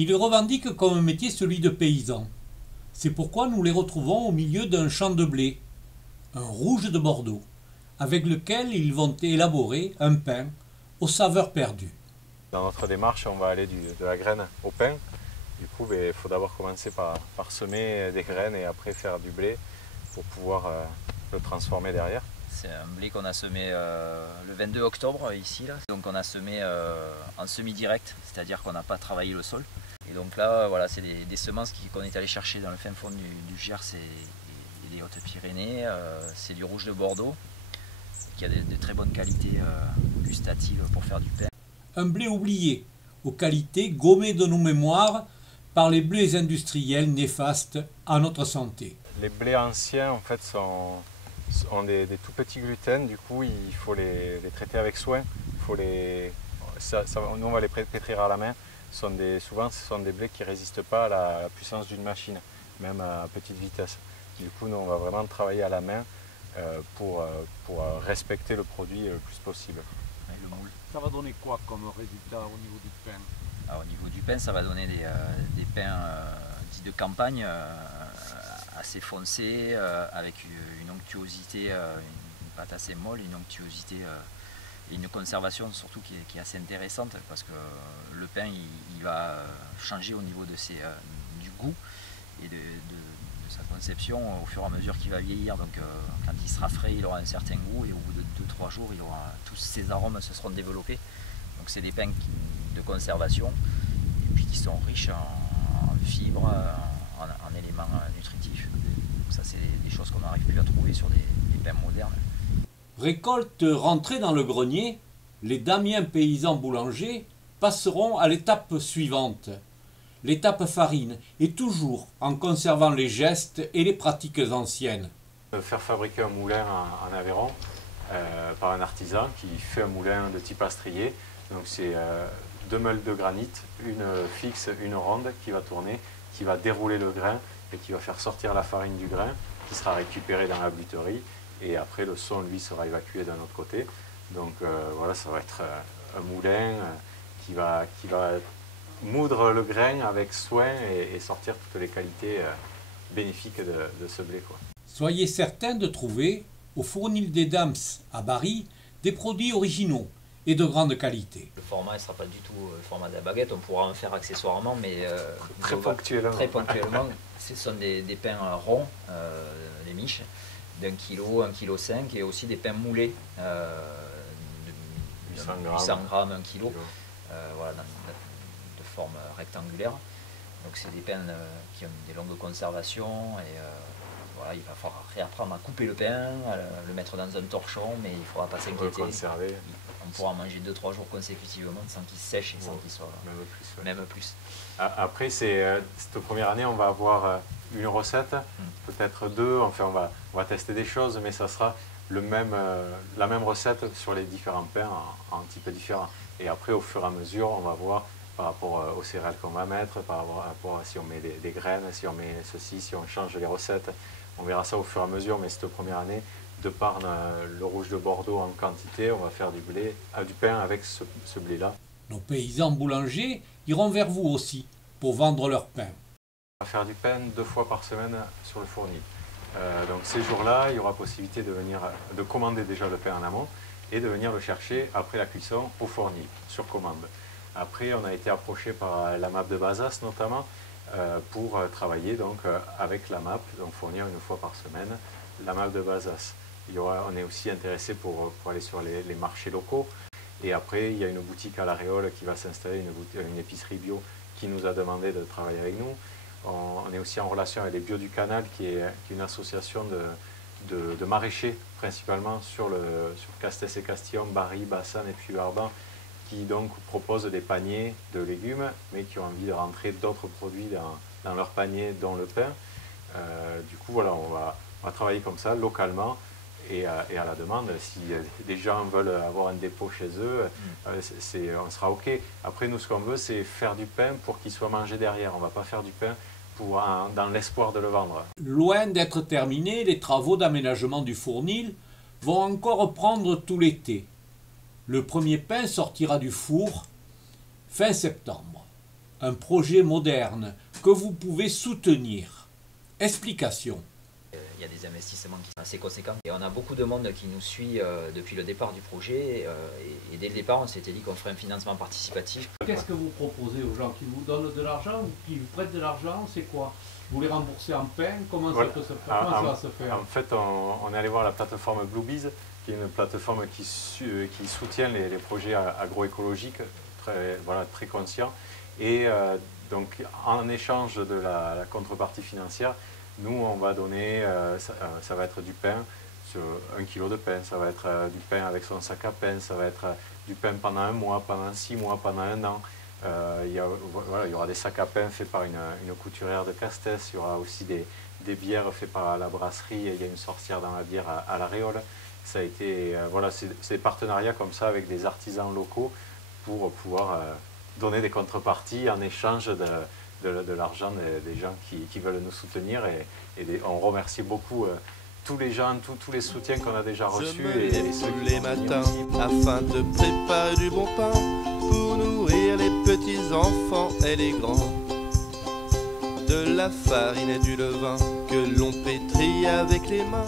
Ils revendiquent comme métier celui de paysan. C'est pourquoi nous les retrouvons au milieu d'un champ de blé, un rouge de Bordeaux, avec lequel ils vont élaborer un pain aux saveurs perdues. Dans notre démarche, on va aller de la graine au pain. Du coup, il faut d'abord commencer par semer des graines et après faire du blé pour pouvoir le transformer derrière. C'est un blé qu'on a semé le 22 octobre ici. Là. Donc on a semé en semi-direct, c'est-à-dire qu'on n'a pas travaillé le sol. Et donc là, voilà, c'est des semences qu'on est allé chercher dans le fin fond du Gers et des Hautes-Pyrénées. C'est du rouge de Bordeaux, qui a de très bonnes qualités gustatives pour faire du pain. Un blé oublié, aux qualités gommées de nos mémoires par les blés industriels néfastes à notre santé. Les blés anciens en fait ont des tout petits gluten, du coup il faut les traiter avec soin. Nous on va les pétrir à la main. Souvent ce sont des blés qui ne résistent pas à la puissance d'une machine, même à petite vitesse. Du coup nous on va vraiment travailler à la main pour respecter le produit le plus possible. Et le moule. Ça va donner quoi comme résultat au niveau du pain? Alors, au niveau du pain, ça va donner des pains dits de campagne assez foncés, avec une onctuosité, une pâte assez molle, une onctuosité et une conservation surtout qui est assez intéressante parce que le pain il va changer au niveau du goût et de sa conception au fur et à mesure qu'il va vieillir. Donc quand il sera frais, il aura un certain goût et au bout de 2-3 jours, tous ces arômes se seront développés. Donc c'est des pains de conservation et puis qui sont riches en fibres, en éléments nutritifs. Donc ça c'est des choses qu'on n'arrive plus à trouver sur des pains modernes. Récolte rentrée dans le grenier, les Damiens paysans boulangers passeront à l'étape suivante, l'étape farine, et toujours en conservant les gestes et les pratiques anciennes. Faire fabriquer un moulin en Aveyron par un artisan qui fait un moulin de type astrier. Donc c'est 2 meules de granit, une fixe, une ronde qui va tourner, qui va dérouler le grain et qui va faire sortir la farine du grain, qui sera récupérée dans la buterie. Et après le son lui sera évacué d'un autre côté. Donc voilà, ça va être un moulin qui va moudre le grain avec soin et sortir toutes les qualités bénéfiques de ce blé, quoi. Soyez certains de trouver au Fournil des Dames à Bari des produits originaux et de grande qualité. Le format ne sera pas du tout le format de la baguette, on pourra en faire accessoirement, mais très ponctuellement. Ce sont des pains ronds, les miches, d'1 kg, 1,5 kg, et aussi des pains moulés, 800 grammes, 1 kg, voilà, de forme rectangulaire. Donc c'est des pains qui ont des longues conservations et voilà, il va falloir réapprendre à couper le pain, à le mettre dans un torchon, mais il ne faudra pas s'inquiéter. On pourra manger 2-3 jours consécutivement sans qu'il sèche et sans qu'il soit même plus. Après, cette première année, on va avoir une recette, peut-être 2, enfin on va tester des choses, mais ça sera la même recette sur les différents pains en types différents. Et après, au fur et à mesure, on va voir par rapport aux céréales qu'on va mettre, par rapport à si on met des graines, si on met ceci, si on change les recettes. On verra ça au fur et à mesure, mais cette première année, de par le rouge de Bordeaux en quantité, on va faire du pain avec ce blé-là. Nos paysans boulangers iront vers vous aussi pour vendre leur pain. On va faire du pain 2 fois par semaine sur le Fournil. Donc ces jours-là, il y aura possibilité de commander déjà le pain en amont et de venir le chercher après la cuisson au Fournil, sur commande. Après, on a été approché par la MAP de Bazas notamment pour travailler donc, avec la MAP, donc fournir 1 fois par semaine la MAP de Bazas. On est aussi intéressé pour aller sur les marchés locaux. Et après, il y a une boutique à La Réole qui va s'installer, une épicerie bio qui nous a demandé de travailler avec nous. On est aussi en relation avec les Bio du Canal, qui est une association de maraîchers, principalement sur Castès et Castillon, Bari, Bassanne et puis Barban, qui donc proposent des paniers de légumes, mais qui ont envie de rentrer d'autres produits dans leur panier, dont le pain. Du coup, voilà, on va travailler comme ça, localement, et à la demande. Si des gens veulent avoir un dépôt chez eux, on sera OK. Après, nous, ce qu'on veut, c'est faire du pain pour qu'il soit mangé derrière. On ne va pas faire du pain dans l'espoir de le vendre. Loin d'être terminés, les travaux d'aménagement du Fournil vont encore prendre tout l'été. Le premier pain sortira du four fin septembre. un projet moderne que vous pouvez soutenir. Explication. Il y a des investissements qui sont assez conséquents et on a beaucoup de monde qui nous suit depuis le départ du projet et dès le départ on s'était dit qu'on ferait un financement participatif. Qu'est-ce que vous proposez aux gens qui vous donnent de l'argent ou qui vous prêtent de l'argent? C'est quoi? Vous les remboursez en pain? Comment ça peut se faire? Comment ça va se faire? En fait, on est allé voir la plateforme Bluebees, qui est une plateforme qui soutient les projets agroécologiques très conscients. Et donc, en échange de la contrepartie financière, nous, on va donner, ça va être du pain, 1 kilo de pain, ça va être du pain avec son sac à pain, ça va être du pain pendant 1 mois, pendant 6 mois, pendant 1 an. Il y aura des sacs à pain faits par une couturière de Castès, il y aura aussi des bières faites par la brasserie, il y a une sorcière dans la bière à la Réole. Ça a été, c'est des partenariats comme ça avec des artisans locaux pour pouvoir donner des contreparties en échange de l'argent des gens qui veulent nous soutenir et on remercie beaucoup tous les gens, tous les soutiens qu'on a déjà reçus. Je me lève tous les matins afin de préparer du bon pain pour nourrir les petits enfants et les grands. De la farine et du levain que l'on pétrit avec les mains.